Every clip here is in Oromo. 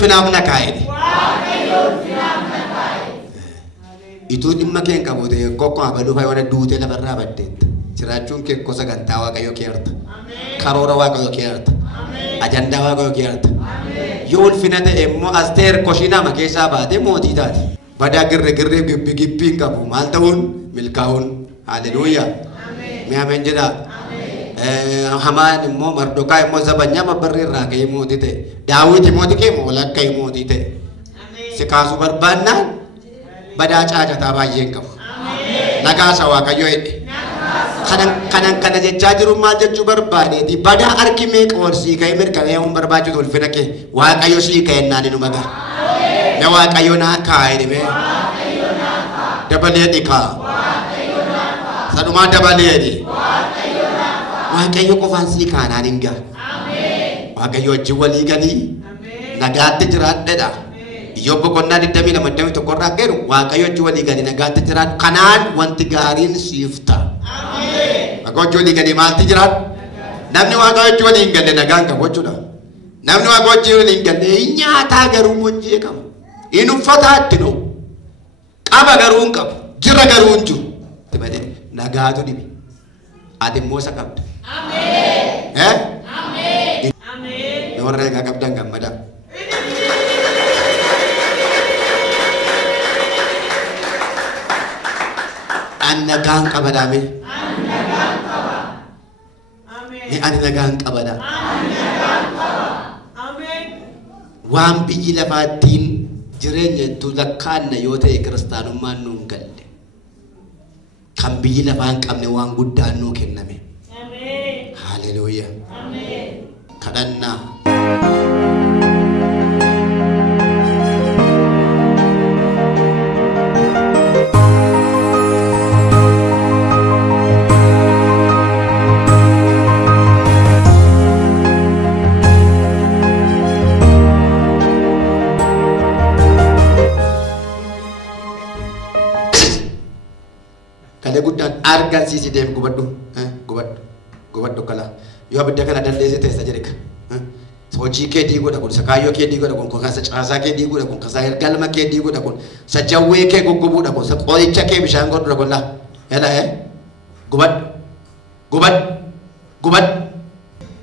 ulfinaaf na kaa'e. Itu dhimma keen qabuute kokko abaluu fayyaa wala duute lafarraa baddeetta. Jiraachuun kee gosa gantaa waaqayyoo kee harta. Karoora waaqayyoo kee harta. Ajandaa waaqayyoo kee harta. Yoo ulfina ta'e immoo Asteer Koshinama keessaa baatee mootii taati. Badaa girree gibbiin qabu maal ta'uun milkaa'uun. Haleluuyaa. Mi'a amen jedhaa. Hamaan immoo Mardokaa immoo Zabanya mabbarri irraa ka'ee mootii ta'e. Daawiti mootii kee moo lakka'ee mootii ta'e. Si kaasuu barbaannaan badaa caacataa baay'een qabu. Nagaasa waaqayyoo jedhe. Kana jechaa jiru maal jechuu barbaadeeti badaa harki meeqa ol sii ka'ee mirkanee hin barbaachisu ulfina kee waaqayyo sii ka'e naan inuma gara. Na waaqayyo naa kaa'e dhibee. Dabalee dhiqaa. Sadumaa dabalee dhi. Waaqayyo qofaan sii kaanaan hin ga'a. Waaqayyo wajjin walii galii nagaatti jiraadhedha. Iyyoob boqonnaa 22 irraa geeru waaqayyo wajjin walii galii nagaatti jiraadhu kanaan wanti gaariin siif ta'a. Waaqayyo wajjin walii galii maalti jiraadhu? Namni waaqayyo wajjin walii hin galle nagaan qabu jechuudha. Namni waaqayyo wajjin walii hin galle hin nyaataa garuu hojii qabu. Hin uffataa itti noo. Qaba garuu hin qabu. Jira garuu hin jiru. Nagaatu dhibi. Ati immoo isa qabda. Ameen. Ameen. Ameen. Warra egaa qabdan gammada. Nagaan qabadame. Nagaan qaba. Ameen. Ni ani nagaan qabada. Nagaan qaba. Ameen. Waan biyyi lafaattiin jireenya tu lakkaanna yoo ta'e kiristaanummaan nuun galle. Kan biyyi lafaan qabne waan guddaan nuu kenname. Ameen. Haleluuyaa. Ameen. Kadhannaa. Argan sisi dem gubaddu kala yo abidda kana dandeese teessa jedhika hojii kee diiguudha kun sakaayyoo kee diiguudha kun sa caasaa kee diiguudha kun sa galma kee diiguudha kun sa jawwee kee guggubuudha kun sa qoricha kee bishaan godhuudha kun la ela gubad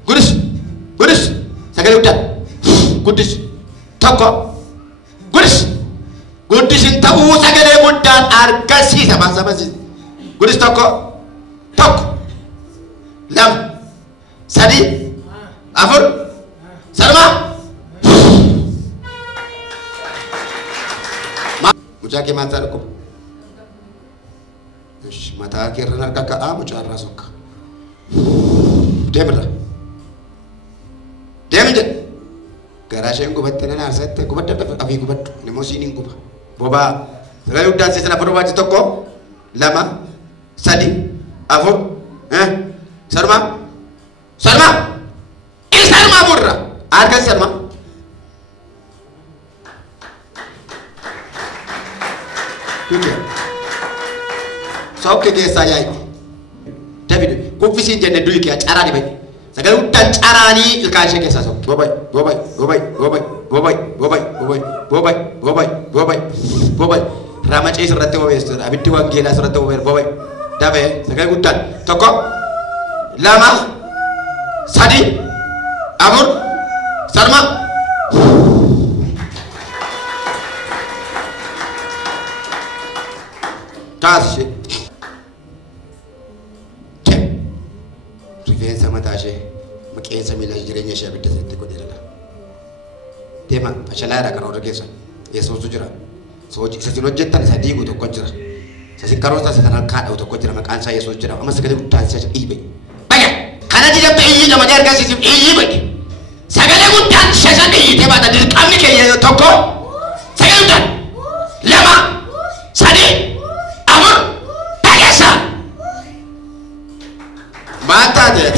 gudis sagalee guddis tokko guddisin ta'uu sagalee guddaan argisiisa maasabasi Gudis toko lam sadi afur salma mucaa kee maal ta'a mataa kee irra harka ka'aa mucaa irraa sokka deemira deemide garaa isheen gubatte nan aarsatti gubadda afii gubaddu immoo siiniin guba bobaa sagalee guddaan seesan afur barbaachi tokko lama Sadi, afur, Salma, Salma burra, argan Salma. Tujuh. Sok ke saya ini. David, kufisin jenis dulu kia cara ni baik. Segala udan cara ni ilkasih ke saya. Bobai. Ramai surat tu wes, abis tu orang gila surat tu wes, bobai. Dabe, sekali hutan. Toko, lama, sadi, amur, sarma. Kasih. Rifeen sama tashe, makin sama lagi jerenya siapa itu sedih kau dirana. Dia mak, pacalah ada kan orang kisah. Yesus tu jera. Soji sesuatu jetan sedih tu kau jera. Saya sekarang saya sedang kata untuk kau jangan makan saya sudah amat sekali udah saya ibu. Baik, karena dia pergi nama dia kasih ibu. Sekali udah saya ibu dia pada diri kami kaya toko. Sekali udah lama, sadi, amur, bagasa. Mata dia.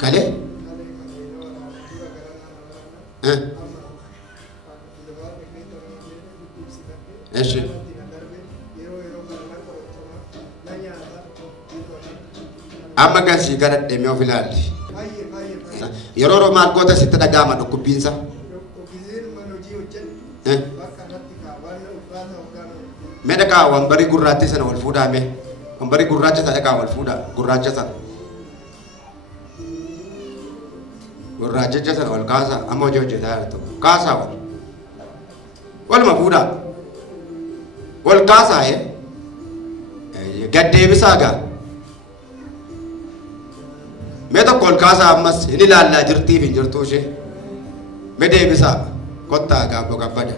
Kali? Eso. amma kan si gara deemee of ilaali. Yeroo romaan goota sitti dhaga'ama dhukkubbiinsa. Mee dhaqaa wambarii gurraacha sana wal fuudhaame. Wambarii gurraacha sana dhaqaa wal fuudhaa gurraacha sana. Gurraacha sana wal kaasaa amma hojii hojjetaa jirtu kaasaa waluma fuudhaa wal kaasaa gad deebisaa gaa. Mee tokko wal kaasaa ammas inni ilaallaa jirtiif hin jirtuu ishee. Mee deebisaa kottaa gaabbo kabbada.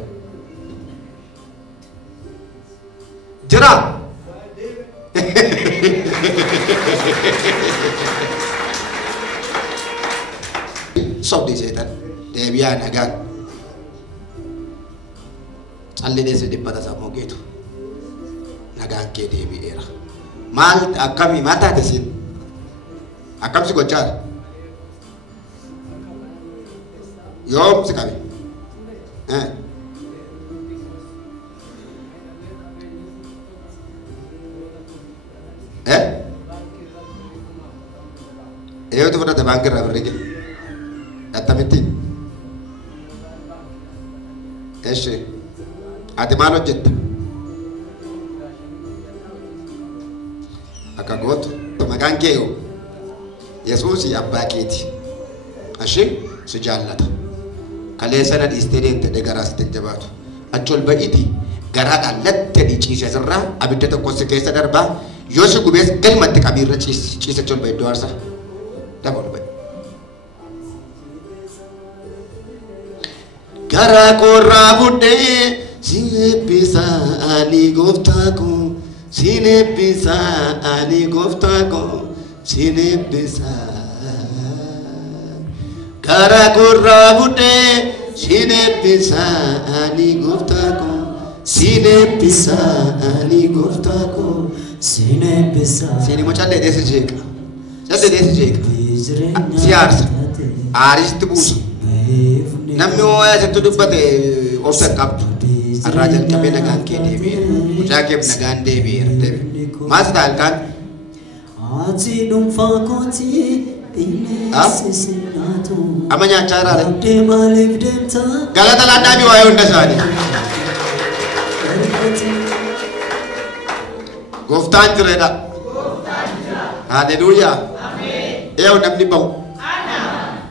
Jira. Sobdi seetan deebiyaa nagaan. Calli deesse dhibbata sammuu geetu. Nagaan kee deebi'eera. Maal akkamii maal taate siin? Akkamsi gochaa? Yoom si qabe? Eeyotu fudhate baankii irraa birrige. Attamitti? Eshi. Ati maal hojjetta? Akka gootu. Maqaan kee yoo? Yesuusi abbaa keeti. Ashi si jaallata. Kalee sana dhiistee deemte garaa sitti jabaatu. Achi ol ba'iiti garaadhaan latte ciise sirraa abidda tokko si keessa darbaa yoo si gubees galmatti qabiirra ciise achi ol ba'i iddoo aarsaa. Daba ol ba'i. Garaa korraa buddee si eebbisaa ani gooftaa koo si eebbisaa ani gooftaa koo si eebbisaa. Garaa korraa buddee si eebbisaa ani gooftaa koo si eebbisaa ani gooftaa koo si eebbisaa. Siini mo callee deesse jeeqa. Callee deesse jeeqa. Si aarsa. Aaristi buusa. Namni ho'aa isatti dubbate obsa qabdu. Arraa jalqabee nagaan kee deebi'eera. Mucaa keef nagaan deebi'eera. Maas taal kaan? Ati dhuunfaa kootii amma nyaachaa jiraale. Galata laadhaa fi waa'ee hunda isaanii. Gooftaan jireedha. Haleluuyaa. Eewu namni ba'u.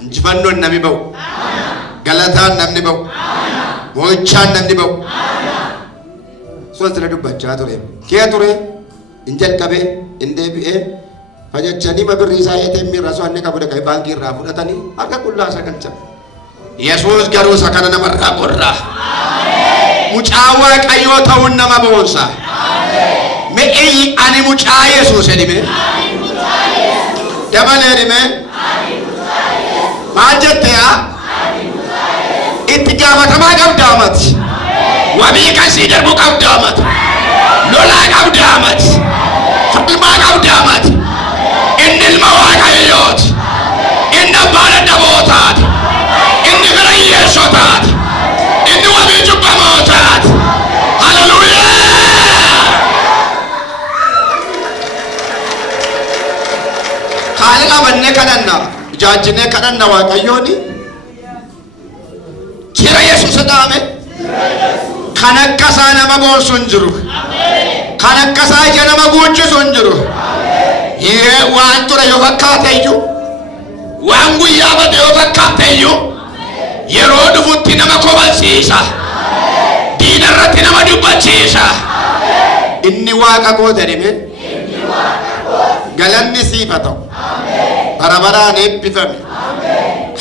Injifannoon namni ba'u. Galataan namni ba'u. Mo'ichaan namni ba'u. Soos sila dubbachaa ture. Kee ture hin jalqabee hin deebi'ee fajachanii mabirri isaa eeteen miirra so'anni qabu dhaqee baankii irraa fudhatanii harka qullaa isa galchan. Yesuus garuu isa kana namarraa qorraa. Mucaa Waaqayyoo ta'uun nama boonsa. Mi'i ani mucaa Yesuus jedhime. Dabalee dhime. Maal jettee haa? Itti gaafatamaa qabdaamati. Wabii kasii darbu qabdaamati. Lolaa qabdaamati. Falmaa qabdaamati. Inni ilma Waaqayyooti. Inni abbaa dadhabootaati. Inni gara hiyyeessotaati. Inni wabii cubbamootaati. Haleluuyaa! Haala qabannee kadhanna. Ijaajjinee kadhanna Waaqayyooni. Jira Yesuus dhaame. Kan akkasaa nama boonsu hin jiru. Kan akkasaa ija nama guuchisu hin jiru. Waan ture yoo fakkaate iyyuu waan guyyaa bade yoo fakkaate iyyuu yeroo dhufutti nama kobalsiisa. Diina irratti nama dubbachiisa. Inni Waaqa koo jedhame. Galanni siif haa ta'u. Bara baraan eebbifame.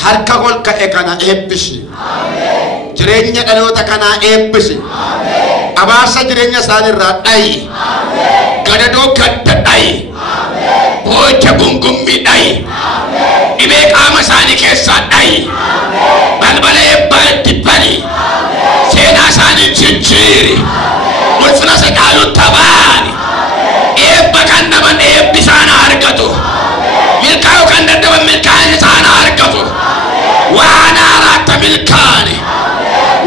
Harka ol ka'e kana eebbisi. Jireenya dhaloota kanaa eebbisi. Abaarsa jireenya isaaniirraa dhayi. Gadadoo gadda dhayi. Boocha gungummii dhayi. Dhibee qaama isaanii keessaa dhayi. Balbala eebbaa itti bani. Seenaa isaanii jijjiiri. Ulfina isa caalutti baani. Eebba kan dhaban eebbi isaan argatu. Milkaa'uu kan dadhaban milkaa'ina isaan argatu. Waan haaraatti milkaa'ani.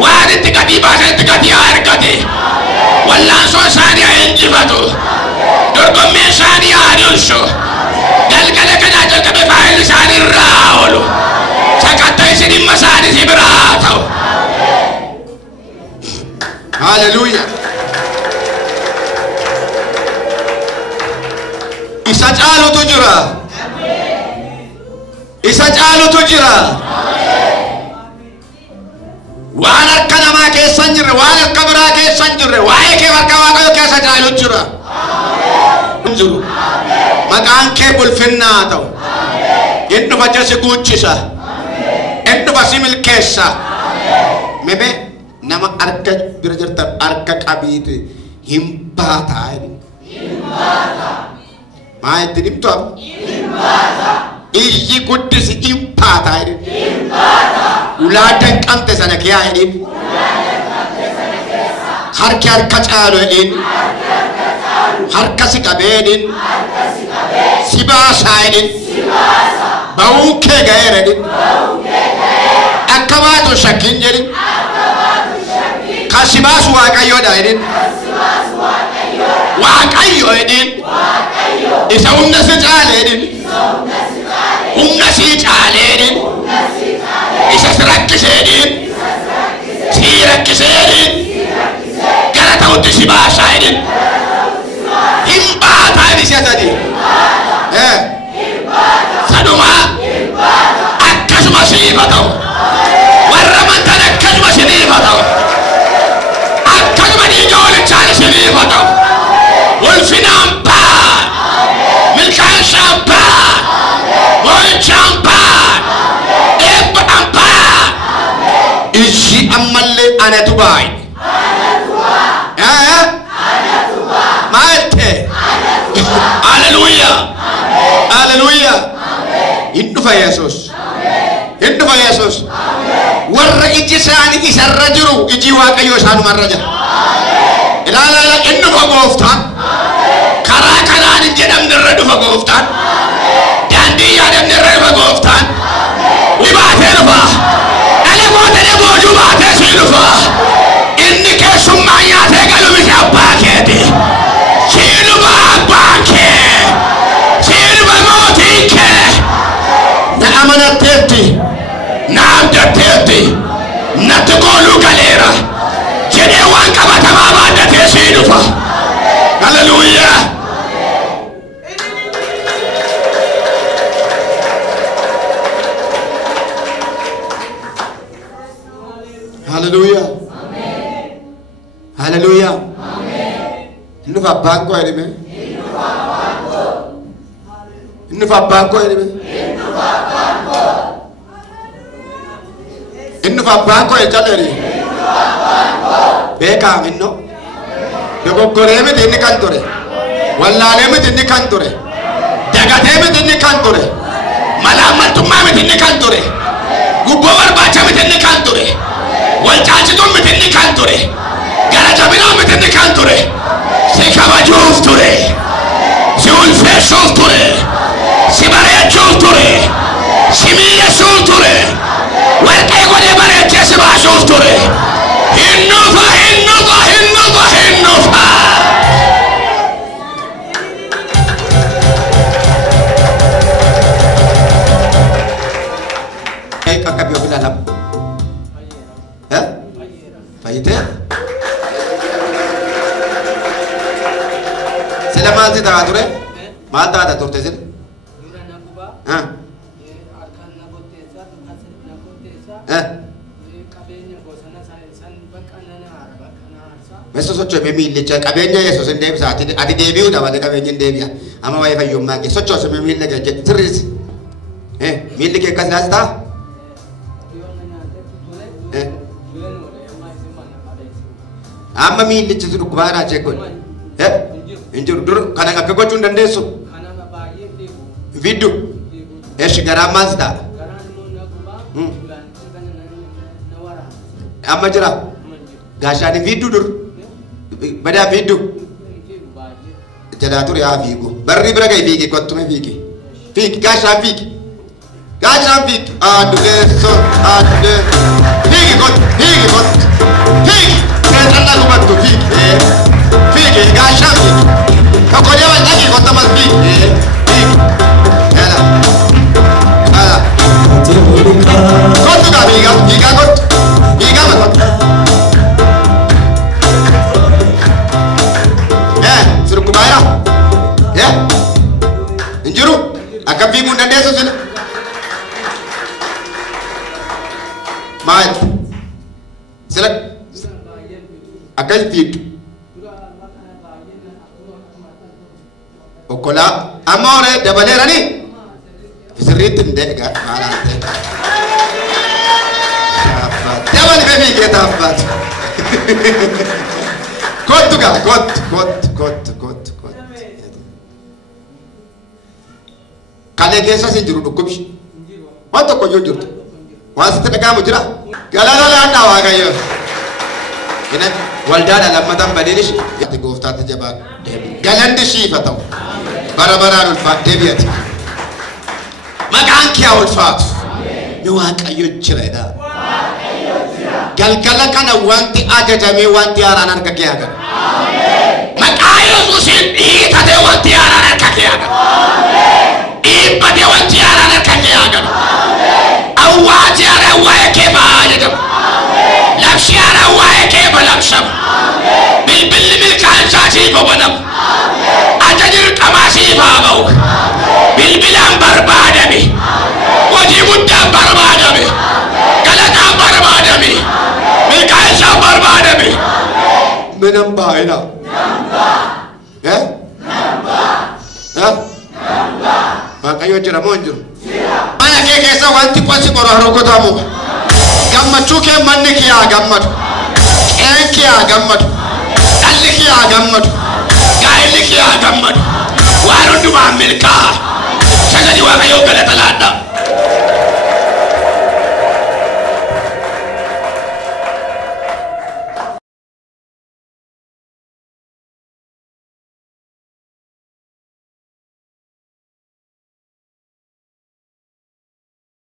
Waan itti gatii baasan itti gatii argate. Wallaansoo isaanii haa injifatu. Dorgommii isaanii haa dhulshu. Galgala irraolo. Cakatta isini masani sibrato. Hallelujah. Isa caalu tu jira. Isa caalu tu jira. Waan harka namaa keessan jirre, waan harka biraa keessan jirre, waa'ee kee harka Waaqayyo keessa caalu jira. Jiru. Maqaan kee bulfinnaa ta'u. Inni dhufa jasi guuchisa. Inni dhufa si milkeessa. Mebe nama harka bira jirtan harka qabiite hin baataa. Maa itti dhimtu? Iyyi guddisi hin baataa. Ulaadan qabte sana kee haa jedhin. Harki harka caalu jedhin. Harka si qabee jedhin. Si baasaa jedhin. Ba'uun kee ga'eera jedhin. Akka baatu shakkiin jedhin. Kan si baasu Waaqayyoodha jedhin. Waaqayyo jedhin. Isa humna si caale jedhin. Humna si caale jedhin. Isa si rakkisee jedhin. Si rakkisee jedhin. Gara ta'utti si baasaa jedhin. Hin baataan isa sadi. Saduma akkasuma siniifa ta'u. Warra amantan akkasuma siniifa ta'u. Akkasuma dhiiga walichaan siniifa ta'u. Ulfinaan baan. Milkaanshaan baan. Moo'ichaan baan. Eebbadhaan baan. Iji ammallee anatu baay'e. Maalte. Hallelujah. Hallelujah. Hindufa Yesus. Hindufa Yesus. Warra iji isaanii isarra jiru iji Waaqayyo isaanumarra jira. Ilaala hindufa Gooftaan. Karaa kanaan hin jedhamne irra dhufa Gooftaan. Daandii yaadamne irra dhufa Gooftaan. Ni baatee dhufa. Dhala gootanii boojuu baatee sii dhufa. Inni keessummaa nyaatee galu miti abbaa keeti. Sii dhufa abbaa kee. Sii dhufa mootii kee. Na amanatteetti. Na abdatteetti. Natti kooluu galeera. Jedhee waan qabatamaa baaddatee sii dhufa. Hallelujah. Hallelujah. Hallelujah. Hindufa abbaan koo jedhime. Hindufa abbaan koo jedhime. Hindufa abbaan koo jedhame. Beekaa minno. Dogoggoree miti inni kan ture. Wallaalee miti inni kan ture. Dagatee miti inni kan ture. Malaamaltummaa miti inni kan ture. Gubboo barbaacha miti inni kan ture. Walcaalchituun miti inni kan ture. Gara jabinaa miti inni kan ture. Si kabajuuf ture. Si ulfeessuuf ture. Si bareechuuf ture. Si miidhagsuuf ture. Warqee godhee bareechee si baasuuf ture. Hinnufa, hinnufa, hinnufa, hinnufa. Kakak biar dalam. Fayyite. Sila maal si ta'a ture? Maal ta'a turte sila? Meso socho me miillicha qabeenya Yesuus hin deebisa ati deebi'uudha malee qabeenya hin deebi'a amma waa'ee fayyummaa kee sochoose me miilla kee jedhu sirriisi miilli kee akkas laas ta'a amma miillichi si dhukkubaadhaa jechuun hin jiru dur kana akka gochuu hin dandeessu viddu eeshi garaa maal si ta'a amma jira gaashaani viddu dur badaa viddu jalaa ture haa fiigu barri bira ga'e fiigi kottume fiigi fiigi gaashaan fiigi aduleesso fiigi kottu fiigi seetanna gubattu fiigi gaashaan fiigi tokko deeman dhaqii kottamas fiigi fiigi Akafi munda deso sila. Maat. Sila. Akai fitu. Okola amore dabalera ni. Fisritin dega malate. Dabal bebi kita abat. Kot tuga kot. Kale kesa si juru dukubi. Wato ko juru. Wasta daga mujira. Galala anda waga yo. Ina waldana lamma tan badinish yati gofta ta jaba galandi shi fataw. Barabara ul fatibiyat. Magan kiya ul fat. Yo waga yo jira. Galgala kana wanti ajajame wanti aranan ka kiya ga. Amen. Makayo susin ita de wanti aranan ka kiya ga. Iba de wanti aranan ka kiya ga. Awati ara wae ke baadam. Lamshi ara wae ke balamsham. Bil milkan jati babanam. Ajajir kamasi babau. Bil bilam barbadami. Wajibudam barbadami. Galata barbadami. Milkan sham barbadami. Menamba ina. Makayo jira monjur. Mana keke sa wanti kwasi koro haroko tamu. Gammatu ke manni kiya gammatu. Kiya gammatu. Dalli kiya gammatu. Gaili kiya gammatu. Waru duma milka. Sagadi wakayo gala talada.